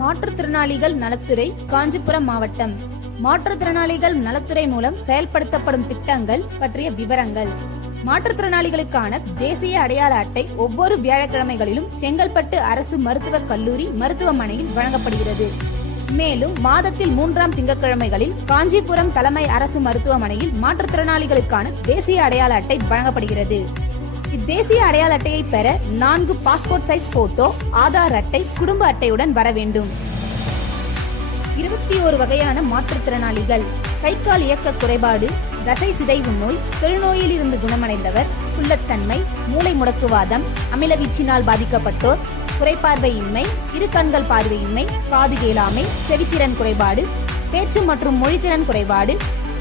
மாற்றுத்திறனாளிகள் நலத்துறை, காஞ்சிபுரம் மாவட்டம். மாற்றுத்திறனாளிகள் நலத்துறை மூலம் செயல்படுத்தப்படும் திட்டங்கள் பற்றிய விவரங்கள். மாற்றுத்திறனாளிகளுக்கான தேசிய அடையாள அட்டை ஒவ்வொரு வியாழக்கிழமைகளிலும் செங்கல்பட்டு அரசு மருத்துவக் கல்லூரி மருத்துவமனையில் வழங்கப்படுகிறது. மேலும் மாதத்தில் 3ஆம் திங்கட்கிழமைகளில் காஞ்சிபுரம் தலைமை அரசு மருத்துவமனையில் மாற்றுத்திறனாளிகளுக்கான தேசிய அடையாள அட்டை வழங்கப்படுகிறது. இத்தேசிய அடையாள அட்டையை பெற 4 பாஸ்போர்ட் சைஸ் போட்டோ, ஆதார் அட்டை, குடும்ப அட்டையுடன் வர வேண்டும். 21 வகையான மாற்றுத்திறனாளிகள்: கை கால் இயக்க குறைபாடு, தசை சிதைவு நோய், தொழுநோயில் இருந்து குணமடைந்தவர், குள்ளத்தன்மை, மூளை முடக்குவாதம், அமிலவீச்சினால் பாதிக்கப்பட்டோர், குறைபார்வையின்மை, இரு கண்கள் பார்வையின்மை, காது கேளாமை, செவித்திறன் குறைபாடு, பேச்சு மற்றும் மொழித்திறன் குறைபாடு,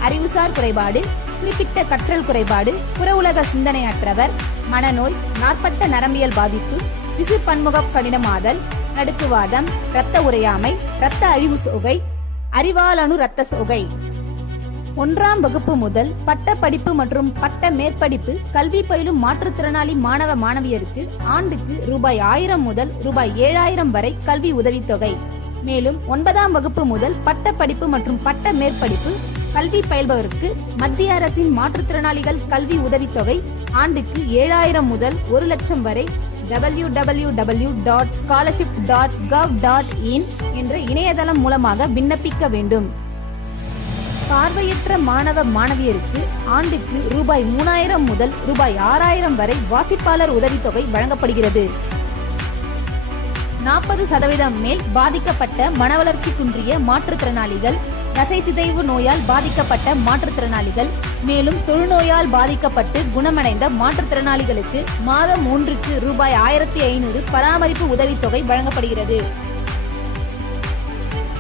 அறிவுசார் குறைபாடு, குறிப்பிட்ட கற்றல் குறைபாடு, புற உலக சிந்தனையற்றவர், மனநோய், நாட்பட்ட நரம்பியல் பாதிப்பு, திசு பன்முக கடினமாதல், நடுக்குவாதம், இரத்த உறையாமை, இரத்த அழிவு சோகை, அறிவாலணு இரத்த சோகை. 1ஆம் வகுப்பு முதல் பட்ட படிப்பு மற்றும் பட்ட மேற்படிப்பு கல்வி பயிலும் மாற்றுத்திறனாளி மாணவ மாணவியருக்கு ஆண்டுக்கு ரூபாய் 1000 முதல் ரூபாய் 7000 வரை கல்வி உதவித்தொகை. மேலும் 9ஆம் வகுப்பு முதல் பட்ட படிப்பு மற்றும் பட்ட மேற்படிப்பு கல்வி பயில்பவருக்கு மத்திய அரசின் மாற்றுத்திறனாளிகள் கல்வி உதவித்தொகை ஆண்டுக்கு 7000 முதல் 1 லட்சம் வரை www.scholarship.gov.in என்ற இணையதளம் மூலமாக விண்ணப்பிக்க வேண்டும். பார்வையற்ற மாணவ மாணவியருக்கு ஆண்டுக்கு ரூபாய் 3000 முதல் ரூபாய் 6000 வரை வாசிப்பாளர் உதவித்தொகை வழங்கப்படுகிறது. 40% மேல் பாதிக்கப்பட்ட மனவளர்ச்சி குன்றிய மாற்றுத்திறனாளிகள், தசை சிதைவு நோயால் பாதிக்கப்பட்ட மாற்றுத்திறனாளிகள், மேலும் தொழுநோயால் பாதிக்கப்பட்டு குணமடைந்த மாற்றுத்திறனாளிகளுக்கு மாதம் 1க்கு ரூபாய் 1500 பராமரிப்பு உதவித்தொகை வழங்கப்படுகிறது.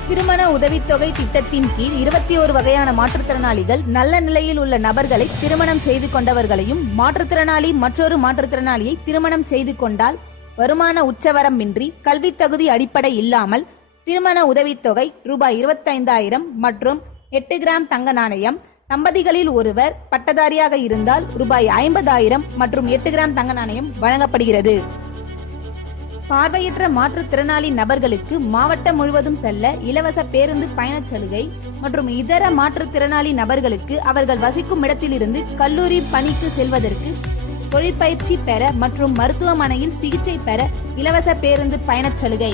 திருமண உதவித்தொகை திட்டத்தின் கீழ் 21 வகையான மாற்றுத்திறனாளிகள், நல்ல நிலையில் உள்ள நபர்களை திருமணம் செய்து கொண்டவர்களையும், மாற்றுத்திறனாளி மற்றொரு மாற்றுத்திறனாளியை திருமணம் செய்து கொண்டால் வருமான உச்சவரம்பின்றி, கல்வி தகுதி அடிப்படை இல்லாமல் திருமண உதவித்தொகை ரூபாய் 25,000 மற்றும் 8 கிராம் தங்க நாணயம், தம்பதிகளில் ஒருவர் பட்டதாரியாக இருந்தால் ரூபாய் 50,000 மற்றும் 8 கிராம் தங்க நாணயம் வழங்கப்படுகிறது. பார்வையற்ற மாற்றுத்திறனாளி நபர்களுக்கு மாவட்டம் முழுவதும் செல்ல இலவச பேருந்து பயணச் சலுகை மற்றும் இதர மாற்றுத்திறனாளி நபர்களுக்கு அவர்கள் வசிக்கும் இடத்திலிருந்து கல்லூரி பணிக்கு செல்வதற்கு, தொழிற்பயிற்சி பெற மற்றும் மருத்துவமனையில் சிகிச்சை பெற இலவச பேருந்து பயணச் சலுகை.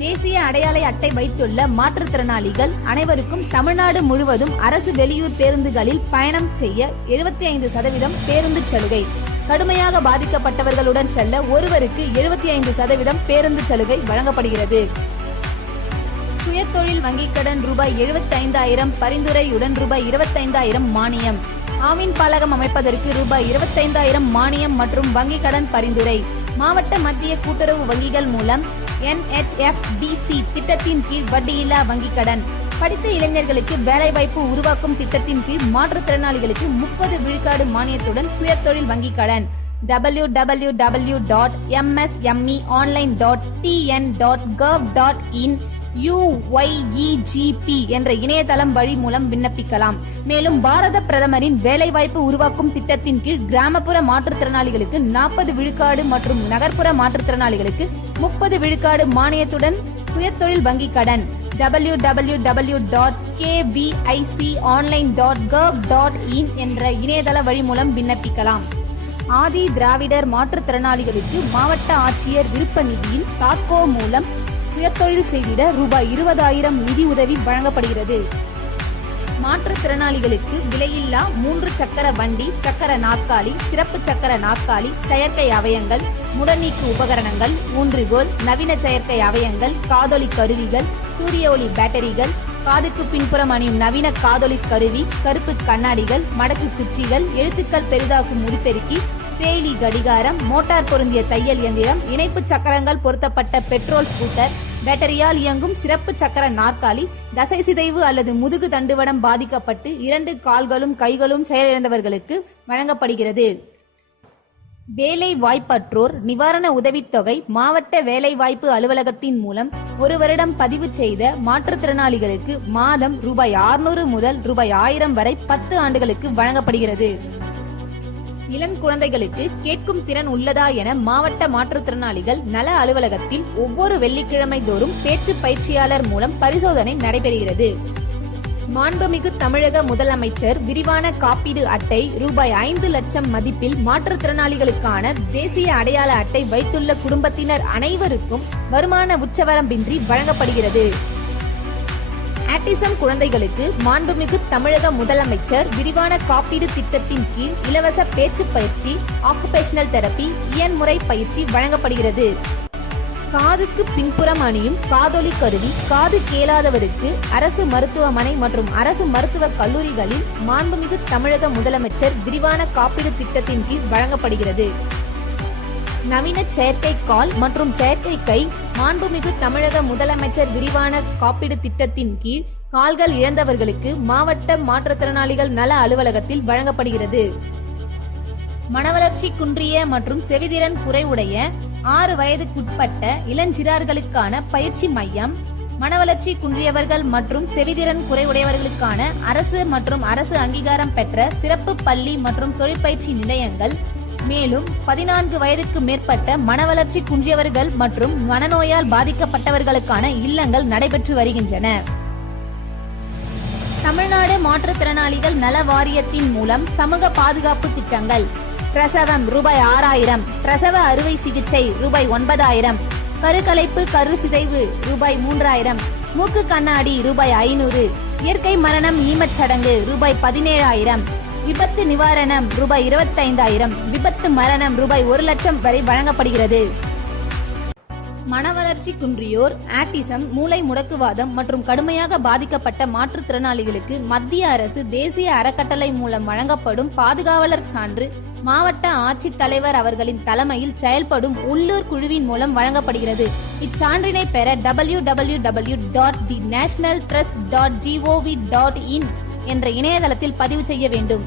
தேசிய அடையாள அட்டை வைத்துள்ள மாற்றுத்திறனாளிகள் அனைவருக்கும் தமிழ்நாடு முழுவதும் அரசு வெளியூர் பேருந்துகளில் பயணம் செய்ய 75% பேருந்து சலுகை. கடுமையாக பாதிக்கப்பட்டவர்களுடன் செல்ல ஒருவருக்கு 75% பேருந்து சலுகை வழங்கப்படுகிறது. சுயதொழில் வங்கிக் கடன் ரூபாய் 75,000 பரிந்துரையுடன் ரூபாய் 25,000 மானியம். ஆவின் பாலகம் அமைப்பதற்கு ரூபாய் 25,000 மானியம் மற்றும் வங்கிக் கடன் பரிந்துரை. மாவட்ட மத்திய கூட்டுறவு வங்கிகள் மூலம் NHFDC திட்டத்தின் கீழ் வட்டியில்லா வங்கிக் கடன். படித்த இளைஞர்களுக்கு வேலைவாய்ப்பு உருவாக்கும் திட்டத்தின் கீழ் மாற்றுத்திறனாளிகளுக்கு 30 விழுக்காடு மானியத்துடன் சுயதொழில் வங்கிக் கடன். www.msmeonline.tn.gov.in UYEGP என்ற இணையதளம் வழி மூலம் விண்ணப்பிக்கலாம். மேலும் பாரத பிரதமரின் வேலைவாய்ப்பு உருவாக்கும் திட்டத்தின் கீழ் கிராமப்புற மாற்றுத்திறனாளிகளுக்கு 40 விழுக்காடு மற்றும் நகர்ப்புற மாற்றுத்திறனாளிகளுக்கு 30 விழுக்காடு மானியத்துடன் சுயதொழில் வங்கிக் கடன். www.kviconline.gov.in என்ற இணையதள வழி மூலம் விண்ணப்பிக்கலாம். ஆதி திராவிடர் மாற்றுத்திறனாளிகளுக்கு மாவட்ட ஆட்சியர் விருப்ப நிதியில் தாட்கோ மூலம் சுயதொழில் செய்திட ரூபாய் 20,000 நிதி உதவி வழங்கப்படுகிறது. மாற்றுத்திறனாளிகளுக்கு விலையில்லா 3 சக்கர வண்டி, சக்கர நாற்காலி, சிறப்பு சக்கர நாற்காலி, செயற்கை அவயங்கள், முடநீக்கு உபகரணங்கள், ஊன்றுகோல், நவீன செயற்கை அவயங்கள், காதொலி கருவிகள், சூரிய ஒளி பேட்டரிகள், காதுக்கு பின்புறம் அணியும் நவீன காதொலி கருவி, கருப்பு கண்ணாடிகள், மடக்கு குச்சிகள், எழுத்துக்கள் பெரிதாக்கும் உருப்பெருக்கி, தேயிலி கடிகாரம், மோட்டார் பொருந்திய தையல் இயந்திரம், இணைப்பு சக்கரங்கள் பொருத்தப்பட்ட பெட்ரோல் ஸ்கூட்டர், பேட்டரியால் இயங்கும் சிறப்பு சக்கர நாற்காலி, தசை சிதைவு அல்லது முதுகு தண்டுவடம் பாதிக்கப்பட்டு 2 கால்களும் கைகளும் செயலிழந்தவர்களுக்கு வழங்கப்படுகிறது. வேலை வாய்ப்பற்றோர் நிவாரண உதவித்தொகை மாவட்ட வேலைவாய்ப்பு அலுவலகத்தின் மூலம் 1 வருடம் பதிவு செய்த மாற்றுத்திறனாளிகளுக்கு மாதம் ரூபாய் 600 முதல் ரூபாய் 1000 வரை 10 ஆண்டுகளுக்கு வழங்கப்படுகிறது. இளங்குழந்தைகளுக்கு கேட்கும் திறன் உள்ளதா என மாவட்ட மாற்றுத்திறனாளிகள் நல அலுவலகத்தில் ஒவ்வொரு வெள்ளிக்கிழமை தோறும் பேச்சு பயிற்சியாளர் மூலம் பரிசோதனை நடைபெறுகிறது. மாண்புமிகு தமிழக முதலமைச்சர் விரிவான காப்பீடு அட்டை ரூபாய் 5 லட்சம் மதிப்பில் மாற்றுத்திறனாளிகளுக்கான தேசிய அடையாள அட்டை வைத்துள்ள குடும்பத்தினர் அனைவருக்கும் வருமான உச்சவரம்பின்றி வழங்கப்படுகிறது. ஆட்டிசம் குழந்தைகளுக்கு மாண்புமிகு தமிழக முதலமைச்சர் விரிவான காப்பீடு திட்டத்தின் கீழ் இலவச பேச்சு பயிற்சி, ஆக்குபேஷனல் தெரப்பி, இயன்முறை பயிற்சி வழங்கப்படுகிறது. காதுக்கு பின்புறம் அணியும் காதொலி கருவி காது கேளாதவருக்கு அரசு மருத்துவமனை மற்றும் அரசு மருத்துவக் கல்லூரிகளில் மாண்புமிகு தமிழக முதலமைச்சர் விரிவான காப்பீடு திட்டத்தின் கீழ் வழங்கப்படுகிறது. நவீன செயற்கை கால் மற்றும் செயற்கை கை மாண்புமிகு தமிழக முதலமைச்சர் விரிவான காப்பீடு திட்டத்தின் கீழ் கால்கள் இழந்தவர்களுக்கு மாவட்ட மாற்றுத்திறனாளிகள் நல அலுவலகத்தில் வழங்கப்படுகிறது. மனவளர்ச்சி குன்றிய மற்றும் செவிதிறன் குறைவுடைய 6 வயதுக்குட்பட்ட இளஞ்சிறார்களுக்கான பயிற்சி மையம், மனவளர்ச்சி குன்றியவர்கள் மற்றும் செவிதிறன் குறைவுடையவர்களுக்கான அரசு மற்றும் அரசு அங்கீகாரம் பெற்ற சிறப்பு பள்ளி மற்றும் தொழிற்பயிற்சி நிலையங்கள், மேலும் 14 வயதுக்கு மேற்பட்ட மனவளர்ச்சி குன்றியவர்கள் மற்றும் மனநோயால் பாதிக்கப்பட்டவர்களுக்கான இல்லங்கள் நடைபெற்று வருகின்றன. தமிழ்நாடு மாற்றுத்திறனாளிகள் நல வாரியத்தின் மூலம் சமூக பாதுகாப்பு திட்டங்கள்: பிரசவம் ரூபாய் 6000, பிரசவ அறுவை சிகிச்சை ரூபாய் 9000, கருக்கலைப்பு கரு சிதைவு ரூபாய் 3000, மூக்கு கண்ணாடி ரூபாய் 500, இயற்கை மரணம் ஈமச்சடங்கு ரூபாய் 17000, விபத்து நிவாரணம் ரூபாய் 25000, விபத்து மரணம் ரூபாய் 1 லட்சம் வரை வழங்கப்படுகிறது. மனவளர்ச்சி குன்றியோர், ஆட்டிசம், மூளை முடக்குவாதம் மற்றும் கடுமையாக பாதிக்கப்பட்ட மாற்றுத்திறனாளிகளுக்கு மத்திய அரசு தேசிய அறக்கட்டளை மூலம் வழங்கப்படும் பாதுகாவலர் சான்று மாவட்ட ஆட்சித்தலைவர் அவர்களின் தலைமையில் செயல்படும் உள்ளூர் குழுவின் மூலம் வழங்கப்படுகிறது. இச்சான்றினை பெற www.thenationaltrust.gov.in என்ற இணையதளத்தில் பதிவு செய்ய வேண்டும்.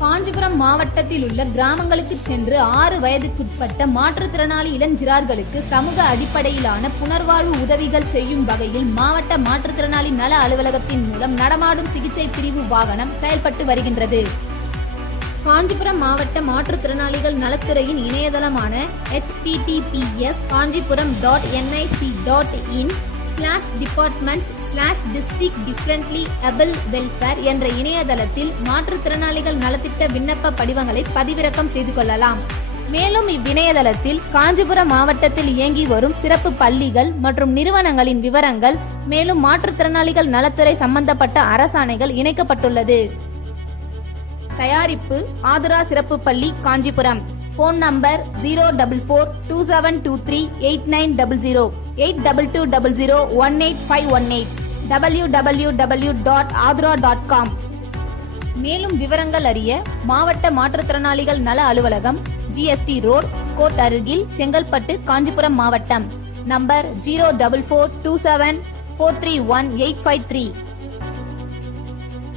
காஞ்சிபுரம் மாவட்டத்தில் உள்ள கிராமங்களுக்கு சென்று 6 வயதுக்குட்பட்ட மாற்றுத்திறனாளி இளஞ்சிறார்களுக்கு சமூக அடிப்படையிலான புனர்வாழ்வு உதவிகள் செய்யும் வகையில் மாவட்ட மாற்றுத்திறனாளி நல அலுவலகத்தின் மூலம் நடமாடும் சிகிச்சை பிரிவு வாகனம் செயல்பட்டு வருகின்றது. காஞ்சிபுரம் மாவட்ட மாற்றுத்திறனாளிகள் நலத்துறையின் இணையதளமான https://kanjipuram.nic.in/departments/district-differently-able-welfare என்ற இணையதளத்தில் மாற்றுத்திறனாளிகள் நலத்திட்ட விண்ணப்ப படிவங்களை பதிவிறக்கம் செய்து கொள்ளலாம். மேலும் இவ்விணையதளத்தில் காஞ்சிபுரம் மாவட்டத்தில் இயங்கி வரும் சிறப்பு பள்ளிகள் மற்றும் நிறுவனங்களின் விவரங்கள், மேலும் மாற்றுத்திறனாளிகள் நலத்துறை சம்பந்தப்பட்ட அரசாணைகள் இணைக்கப்பட்டுள்ளது. தயாரிப்பு: ஆதுரா சிறப்பு பள்ளி, காஞ்சிபுரம். Phone number 04427238900, 8220018518, www.adura.com. மேலும் விவரங்கள் அறிய மாவட்ட மாற்றுத்திறனாளிகள் நல அலுவலகம், GST ரோட், கோர்ட் அருகில், செங்கல்பட்டு, காஞ்சிபுரம் மாவட்டம். நம்பர் 04427431853.